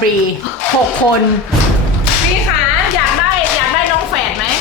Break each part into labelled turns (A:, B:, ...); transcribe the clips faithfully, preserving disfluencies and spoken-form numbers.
A: รีหกคนพี่คะอยากได้อยากได้น้องแฝดไหม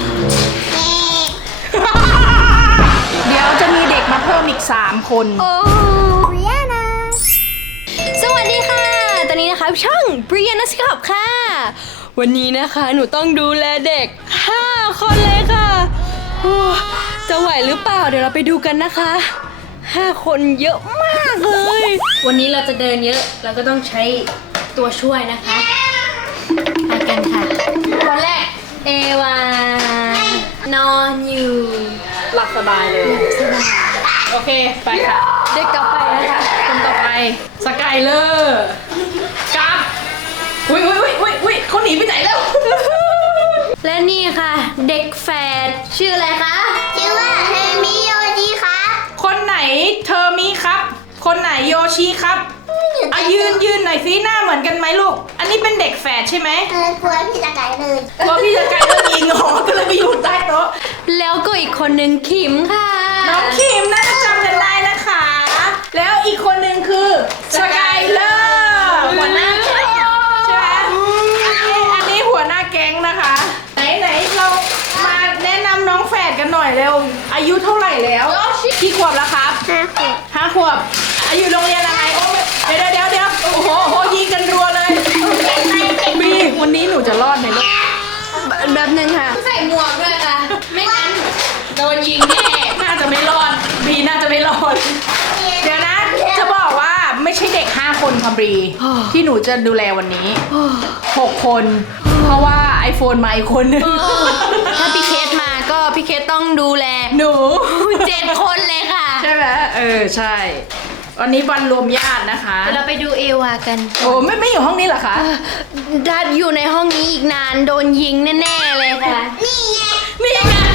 A: เดี๋ยวจะมีเด็กมาเพิ่มอีกสามคน
B: โอ้บริยานะสวัสดีค่ะตอนนี้นะคะช่องบริยานะสครับค่ะวันนี้นะคะหนูต้องดูแลเด็กห้าคนเลยค่ะจะไหวหรือเปล่าเดี๋ยวเราไปดูกันนะคะห้าคนเยอะมากเลยวันนี้เราจะเดินเยอะเราก็ต้องใช้ตัวช่วยนะคะไปกันค่ะคนแรกเอวานอนอยู่
A: หลับสบายเลยโอเคไปค่ะ
B: เด็กต่อไปนะคะ
A: คนต่อไปสกายเลอร์กับอุ้ยอุ้ยอุ้ยอุ้ยอุ้ยเขาหนีไปไหนแล้ว
B: และนี่ค่ะเด็กแฝดชื่ออะไรคะ
C: ชื่อว่าเทมิโยจิครับ
A: คนไหนเธอมีครับคนไหนโยชิครับอ่ะยืนยืนหน่อยสิหน้าเหมือนกันไหมลูกอันนี้เป็นเด็กแฝดใช่ไหม
C: เออกลัวพี่จะไก่เลย
A: กลัวพี่จะไก่เลยยิงหอก็เลยไปอยู่ใต้โต๊ะ
B: แล้วก็อีกคนหนึ่งขิมค่ะ
A: น้องขิมน่าจะจำกันได้นะคะแล้วอีกคนหนึ่งคือสกายเลอร์หัวหน้าแก๊งใช่ไหมอันนี้หัวหน้าแก๊งนะคะไหนไหนเรามาแนะนำน้องแฝดกันหน่อยเร็วอายุเท่าไหร่แล้วกี่ขวบแล้วครับ
C: ห้าขวบ
A: ห้าขวบอายุโรงเรียนอะไรโอ้เดี๋ยวเดี๋ยวเดี๋ยวโอ้โหโหยิงกันรัวเลยบีวันนี้หนูจะรอดไหมลูก
B: แบบนึงค่ะใส่หมวกด้วยค่ะไม่งั้นโดนยิงแน่
A: น่าจะไม่รอดบีน่าจะไม่รอดเดี๋ยวนะจะบอกว่าไม่ใช่เด็กห้าคนค่ะบีที่หนูจะดูแลวันนี้หกคนเพราะว่า iPhone มาอีกคนนึง
B: ถ้าพี่เคสมาก็พี่เคสต้องดูแล
A: หนู
B: เจ็ดคนเลยค่ะ
A: ใช่ไหมเออใช่วันนี้วันรวมญาตินะคะ
B: เราไปดูเอวากัน
A: โอ้ไม่ไม่อยู่ห้องนี้เหรอคะ
B: ถ้าอยู่ในห้องนี้อีกนานโดนยิงแน่ๆเลยค่ะ
C: นี่ไง
A: นี่ไง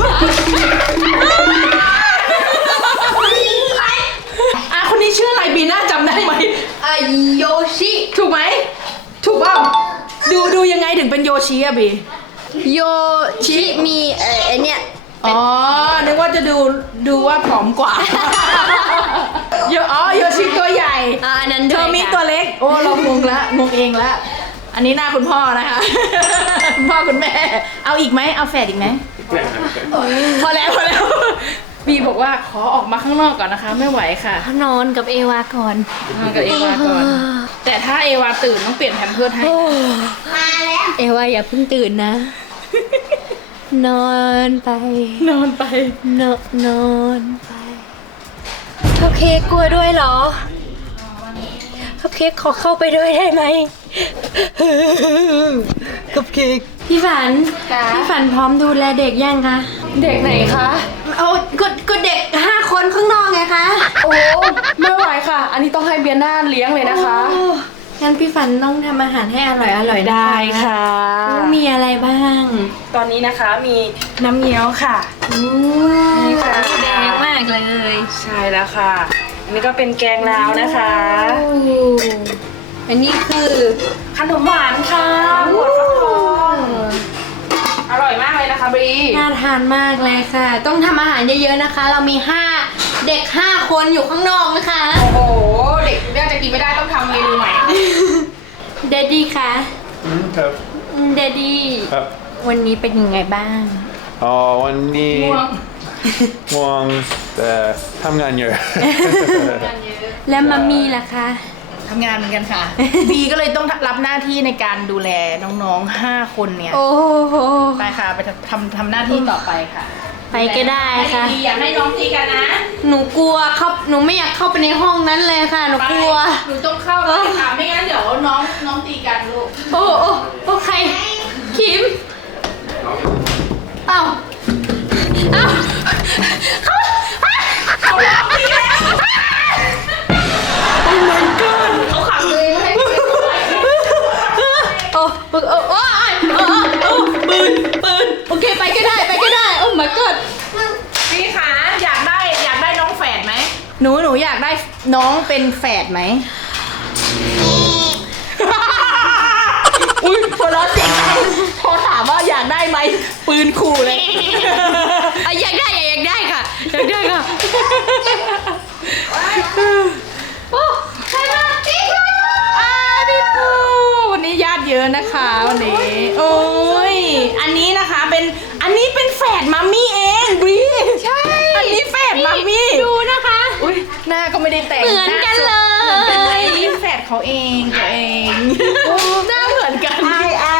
A: อ่ะคนนี้ชื่ออะไรบีน่าจำได้ไหม
B: อ่ะโยชิ
A: ถูกไหมถูกเปล่าดูดูยังไงถึงเป็นโยชิอะบี
B: โยชิมีเอ่อเนี่ย
A: อ๋อนึกว่าจะดูดูว่าผอมกว่าโยอ๋อโยชิตัวใหญ่
B: อ่านั้น
A: เธอมีตัวเล็กโอ้เรางงละงงเองละอันนี้หน้าคุณพ่อนะคะคุณพ่อคุณแม่เอาอีกไหมเอาแฝดอีกไหมพอแล้วพอแล้วบีบอกว่าขอออกมาข้างนอกก่อนนะคะไม่ไหวค่ะ
B: นอนกับเอวาก่อน
A: นอนกับเอวาก่อนแต่ถ้าเอวาตื่นต้องเปลี่ยนแพมเพิร์สให้
C: มาแล้ว
B: เอวาอย่าเพิ่งตื่นนะนอนไป
A: นอนไป
B: นอนนอนไปคัพเค้กกลัวด้วยเหรอคัพเค้กขอเข้าไปด้วยได้ไหมคัพเค้กพี่ฝันพี่ฝันพร้อมดูแลเด็กยังคะ
A: เด็กไหนคะ
B: เอาก็ก็เด็กห้าคนข้างนอกไงคะ
A: โอ้ไม่ไหวค่ะอันนี้ต้องให้เบียน่าเลี้ยงเลยนะคะ
B: งั้นพี่ฝันต้องทำอาหารให้อร่อยอร่อย
A: ได้ค่ะ
B: มีอะไรบ้าง
A: ตอนนี้นะคะมีน้ำเงี้ยวค่ะ
B: นี่ค่ะแดงมากเลย
A: ใช่แล้วค่ะอันนี้ก็เป็นแกงลาวนะคะ
B: อันนี้คือ
A: ขนมหวานค่ะหมวดฟักทองอร่อยมากเลยนะคะบี
B: น่าทานมากเลยค่ะต้องทำอาหารเยอะๆนะคะเรามีห้าเด็กห้าคนอยู่ข้างนอกนะคะ
A: โอ้โหเด็กน่าจะกินไม่ได้ต้องทำเมนูใหม่
B: เดดดี้คะ
D: ครับ
B: เดดดี้
D: ครับ
B: วันนี้เป็นยังไงบ้าง
D: อ๋อวันนี้ง่วงแต่ทำงานเยอะ
B: แล้วมัมมี่ล่ะคะ
A: ทำงานเหมือนกันค่ะบีก็เลยต้องรับหน้าที่ในการดูแลน้องๆห้าคนเนี่ย
B: โอ้โห
A: ไปค่ะไปทำทำหน้าที่ต่อไปค่ะ
B: ไปก็ได้ค่ะ
A: อยากให้น้องตีกันนะ
B: หนูกลัวครับหนูไม่อยากเข้าไปในห้องนั้นเลยค่ะหนูกลัว
A: หนูต้องเข้าเลยค่ะไม่งั้นเดี๋ยวน้องน้องตีกันลูก
B: โอ้โอ้โอ้ใครคิมเอ้าเอ้าเขา
A: เขาล็อกพี่แล้วโอ้ my god เขาขังเลยให้
B: โอ้โอ้โอ้โอ้โอ้ปืนปืนโอเคไปก็ได้ไปก็ได้โอ้ my god
A: พี่ขาอยากได้อยากได้น้องแฝดไหมหนูหนูอยากได้น้องเป็นแฝดไหมอุ้ยพอแล้วเสียงพอถามว่าอยากได้ไหมปืนขู่เลย
B: อยากได้อยากได้ค่ะอยากได้ค่ะโอ้ใครมาพี่ปูอ่าพี่ปู
A: นะคะวันนี้โอ้ยอันนี้นะคะเป็นอันนี้เป็นแฝดมัมมี่เองบรีใช่อันนี้แฝดมัมมี่
B: ดูนะคะ
A: อุ้ยหน้าก็ไม่ได้แต่ง
B: เหมือนกันเลย
A: หน้าสดเหมือนกันเลยนี่แฝดเขาเองตัวเองหน้าเหมือนกัน
C: ไอ้ไอ้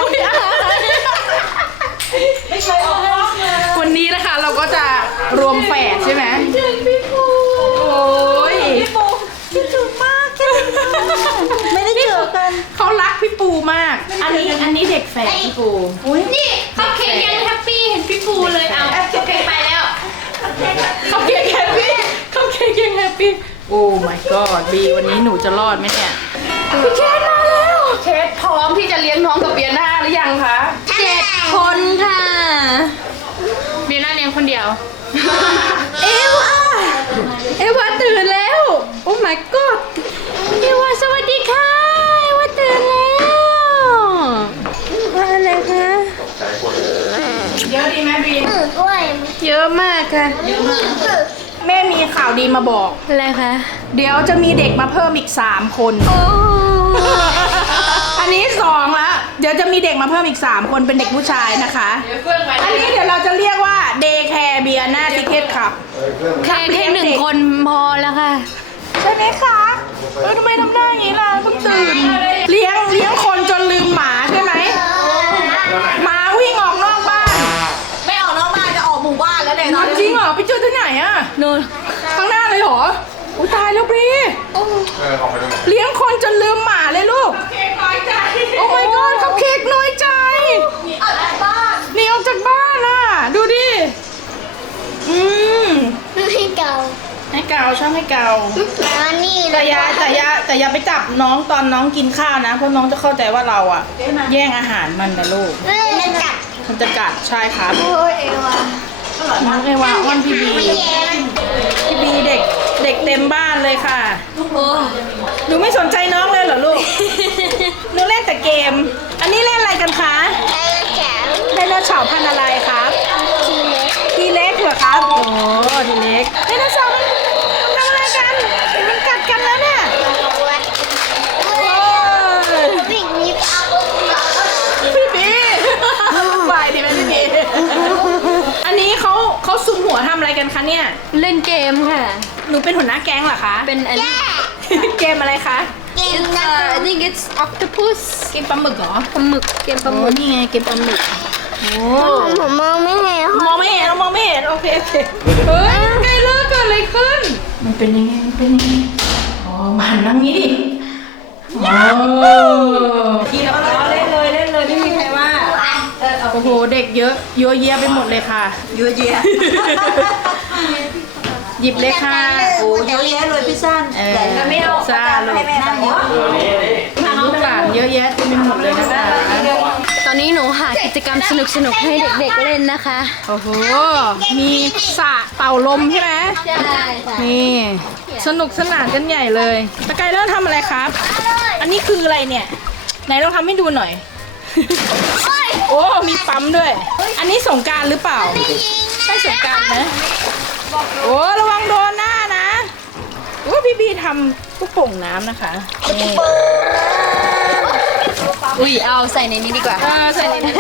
A: วันนี้นะคะเราก็จะรวมแฝดใช่ไหมโอ้ยพี่ปูคิดถึงมากคิดถึงมากไม่ได้เจอกันเขารักพี่ปูมาก อันนี้อันนี้เด็กแฝดพี่ปูอุ้ย
B: นี่คัพเค้กยังแฮปปี้เห็นพี่ปูเลยเอาคัพเค้กไปแล้ว
A: เขาเค้กแฮปปี้เขาเค้กยังแฮปปี้โอ้ my god บีวันนี้หนูจะรอดไหมเนี่ยพี่เคสมาแล้วเคสพร้อมที่จะเลี้ยงน้องกับเบียร์หน้าหรือยังคะ
B: เจ็ดคนค่ะ
A: เบียร์หน้าเลี้ยงคนเดียว เอวาเอวาตื่นแล้ว โอ้ my god
B: เอวาสวัสดีค่ะเอวาตื่นแล้วว่าอะไรคะ
A: เยอะดีไหมบี
C: ตื่นด้วย
A: เยอะมากค่ะ แม่มีข่าวดีมาบอก
B: อะไรคะ
A: เดี๋ยวจะมีเด็กมาเพิ่มอีกสามคน
B: โอ้
A: อันนี้สองละเดี๋ยวจะมีเด็กมาเพิ่มอีกสามคนเป็นเด็กผู้ชายนะคะ อันนี้เดี๋ยวเราจะเรียกว่าเดย์แคร์เบียร์หน้าซิเคทครับ
B: แค่แค่หนึ่งคนพอแล้วค่ะ
A: ใช่ไหมคะเออทำไมทำหน้าอย่างนี้ล่ะต้องตื่น เลี้ยงเลี้ยงคนจนลืมหมาใช่ไหมหมาวิ่งออกนอกบ้าน
C: ไม่ออกนอกบ้านจะออกหมู่บ้านแล้วเนี่ย
A: จริงเหรอไปเจอที่ไหนอะ
B: นู่น
A: ข้างหน้าเลยเหรออุ้ยตายแล้วบรีเลี้ยงคนจนลืมหมาเลยลูกโอ้ my god คัพเค้กน้อยใจ
C: ออกจากบ้าน
A: หนีออกจากบ้านอ่ะ ดูดิ อืม
C: ให้เก่า
A: ให้เกาชอบให้เกา
C: แล้วนี่
A: แต่อยาแต่อยาแต่อยาไปจับน้องตอนน้องกินข้าวนะ เพราะน้องจะเข้าใจว่าเราอ่ะ แย่งอาหารมันนะลูก
C: มันกัด
A: มันจะกัดใช่ครับ
C: โอ้ยเอวา
A: น้องเอวาอ้อนพี่บี
C: ไม่แย่มัน
A: พี่บีเด็กเด็กเต็มบ้านเลยค่ะ
B: โอ้
A: หนูไม่สนใจน้องเลยเหรอลูก หนูเล่นแต่เกม อันนี้เล่นอะไรกันคะ
C: ไอ้แจ๋ว
A: ไดโนเสาร์พันธุ์อะไรครับ
C: ทีเล็ก
A: ทีเล็กเหรอครับ โอ้ทีเล็กไดโนเสาร์มันทำอะไรกันมันกัดกันแล้วเนี่ย โอ้ย
C: วิ่งหนีเอา
A: พี่บีไหวดิแม่พี่บีอันนี้เขาเขาซุมหัวทำอะไรกันคะเนี่ย
B: เล่นเกมค่ะ
A: หนูเป็นหัวหน้าแก๊งเหรอคะ
B: เป็นอันนี้
A: เกมอะไรคะ
C: เก่ง
B: It's
C: นะ
B: uh, I think it's octopus
A: เกมปลาหมึกเหรอ
B: ปลาหมึกเกมปลาห
A: โอ้
B: มึก
A: นี่ไงเกมปลาหมึกโอ้
C: ผมมองไม่เห็น
A: มองไม่เห็นเรามองไม่เห็นโอเคโอเคเฮ้ยใกล้เลิกเกิดอะไรขึ้น มันเป็นยังไงมันเป็นยังไงอ๋อมาหันนั่งนี้ดิโอ้ทีละล้อเล่นเลยเล่นเลยไม่มีใครว่าโอ้โหเด็กเยอะเยอะแยะไปหมดเลยค่ะ
E: เยอะแยะ
A: หยิบเลยค่ะ
E: โอ้เยอะแยะเลยพี่สั้น
A: เออ
E: แต่ไม่เอา
A: ซ่าเลย
E: ให้แม่ไปเยอะ
A: ลูกหลานเยอะแยะเต็มไปหมดเลยนะคะ
B: ตอนนี้หนูหากิจกรรมสนุกๆให้เด็กๆเล่นนะคะ
A: โอ้โหมีสระเป่าลมใช่ไหม
B: ใช่
A: นี่สนุกสนานกันใหญ่เลยสกายเลอร์ทำอะไรครับ อันนี้คืออะไรเนี่ย ไหนลองทำให้ดูหน่อย โอ้ มีปั๊มด้วย อันนี้สงกรารหรือเปล่า ใช่สงกรารนะ โอ้ระวังโดนหน้านะโอ้พี่บีทำลูกโป่งน้ำนะคะนี่
B: อุ้ยเอาใส่ในนี้ดีกว่า
A: เออใส่ในนี้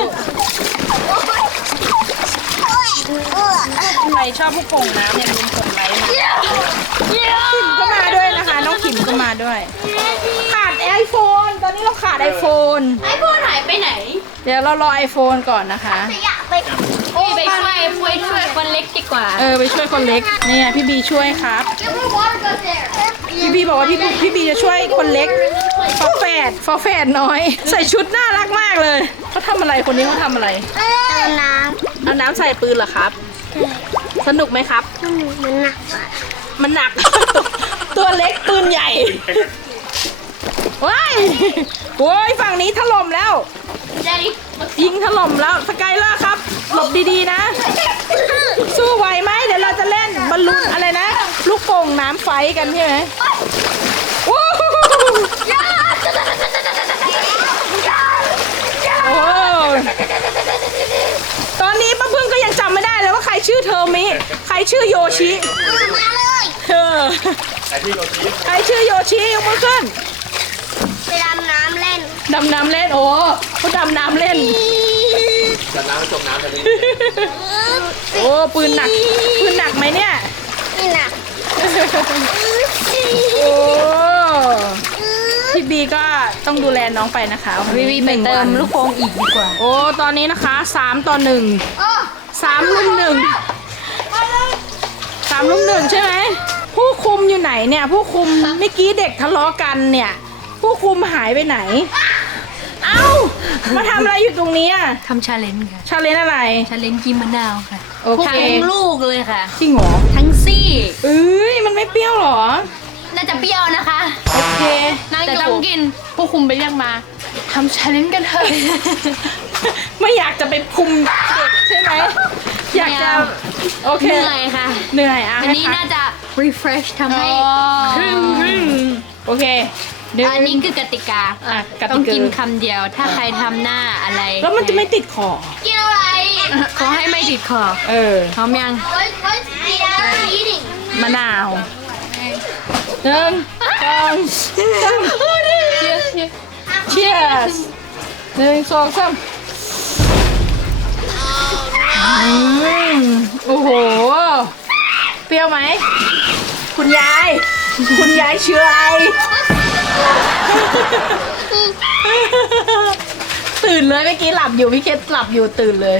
A: ใครชอบลูกโป่งน้ำเนี่ยลืมกดไลค์นะขิมก็มาด้วยนะคะ น้องขิมก็มาด้วย ขาดไอโฟน ตอนนี้เราขาดไอโฟน
B: ไอโฟนหายไปไหน
A: เดี๋ยวเรารอไอโฟนก่อนนะคะ
C: อยากไป
B: โอ้ไปช่วยไปช่วยคนเล็กดีกว่า
A: เออไปช่วยคนเล็กเนี่ยพี่บีช่วยครับ พี่บีบอกว่าพี่พี่บีจะช่วยคนเล็กฟอแฝดฟอแฝดน้อย ใส่ชุดน่ารักมากเลยเขาทำอะไรคนนี้เขาทำอะไร
C: เอาน้
A: เอาน้ำใส่ปืนเหรอครับ สนุกไหมครับ
C: ำมันหนักอ่ะ
A: มันหนัก ตัวเล็กปืนใหญ่ว้ายโอ้ยฝั่งนี้ถล่มแล้ว ยิงถล่มแล้วสกายล่าครับ หลบดีๆนะ สู้ไหวไหมเดี๋ยวเราจะเล่นบอลลูนอะไรนะ ลูกโป่งน้ำไฟกันใช่ไหมโอ้โหโอ้ตอนนี้ป้าพึ่งก็ยังจำไม่ได้เลยว่าใครชื่อเทอร์มิ ใครชื่อโยชิ
C: มาเลย
A: เออใครชื่อโยชิยกมือขึ้น
C: ไปดำน้ำเล่น
A: ดำน้ำเล่นโอ้เขาดำน้ำเล่น
D: จะน้ำจมน้ำแบบนี้
A: โอ้ปืนหนักปืนหนักไหมเนี่ย
C: นี่หนัก
A: โอ้พี่บีก็ต้องดูแลน้องไปนะคะ
B: วีวีไปเติมลูกโป่งอีกดีกว่า
A: โอ้ตอนนี้นะคะสามต่อหนึ่งสามลุมหนึ่งสามลุมหนึ่งใช่ไหมผู้คุมอยู่ไหนเนี่ยผู้คุมเมื่อกี้เด็กทะเลาะกันเนี่ย ผู้คุมหายไปไหน เอ้ามาทำอะไรอยู่ตรงนี้อะ
B: ทำชาเลนจ์ค่ะ
A: ชาเลนจ์อะไร
B: ชาเลนจ์กินมะนาวค่ะ
A: โอเค
B: ทั้งลูกเลยค่ะ
A: จริงเหรอ
B: ทั้งซี่
A: เอ้ยมันไม่เปรี้ยวเหรอ
B: น่าจะเปรี้ยวนะคะ
A: โอเค
B: แต่ต้องกินผู้คุมไปเรียกมาทำชาเลนจ์กันเถอะ
A: ไม่อยากจะไปคุมเด็กใช่ไหมอยากจะโอเค
B: เหนื่อยค่ะ
A: เหนื่อยอ่ะ
B: อันนี้
A: ให้พัก
B: น่าจะ refresh ทำให้
A: ครึ่งครึ่งโอเคเดี๋ยว
B: อันนี้คือกติกา
A: อ่ะกติกา
B: ต้องกินคำเดียว ถ้าใครทำหน้าอะไร
A: แล้วมันจะไม่ติดคอ
C: กินอะไร
B: ขอให้ไม่ติดคอ
A: เออ
B: พร้อมยัง
C: What what eating
A: มะนาวหนึ่งสองสาม cheers หนึ่งสองสามอืมโอ้โห เปรี้ยวไหม คุณยาย คุณยายเชื่อไอตื่นเลยเมื่อกี้หลับอยู่พี่เคสหลับอยู่ตื่นเลย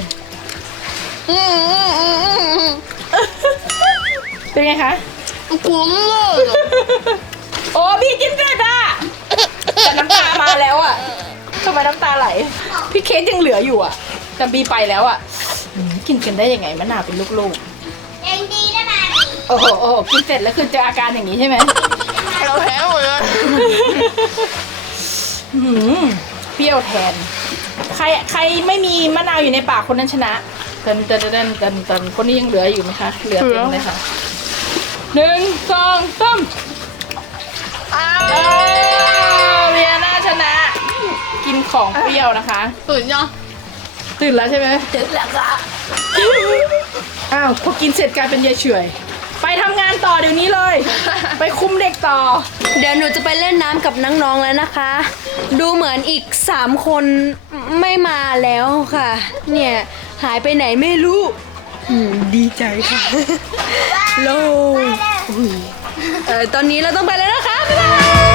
A: เป็นไงคะ
C: คุ้มเลย
A: โอ้พี่กินเสร็จอะแต่น้ำตามาแล้วอะทำไมน้ำตาไหล พี่เคสยังเหลืออยู่อะแต่บีไปแล้วอะอืมกินกันได้ยังไงมะนาวเป็นลูก
C: เองดีได้ไหม
A: ๆ โอ้โหโอ้โหกินเสร็จแล้วคือเจออาการอย่างนี้ใช่ไหม
C: เราแพ้หมดเลย
A: อื้อหือเปรี้ยวแทน ใครใครไม่มีมะนาวอยู่ในปากคนนั้นชนะเตินเตินเตินเตินเตินคนนี้ยังเหลืออยู่ไหมคะ เหลือเต็มเลยค่ะหนึ่งสองสามอ้าวเวียน่าชนะ กินของเปรี้ยวนะคะ
B: ตื่นยัง
A: ตื่นแล้วใช่ไหมตื่นแล้วค่ะอ้าวพอกินเสร็จกลายเป็นยายเฉอยไปทำงานต่อเดี๋ยวนี้เลย ไปคุมเด็กต่อ
B: เดี๋ยวหนูจะไปเล่นน้ำกับน้องๆแล้วนะคะ ดูเหมือนอีกสามคนไม่มาแล้วค่ะ เนี่ยหายไปไหนไม่รู้อืมดีใจค่ะ โล่งอุ้ยเออตอนนี้เราต้องไปแล้วนะคะ บ๊ายบาย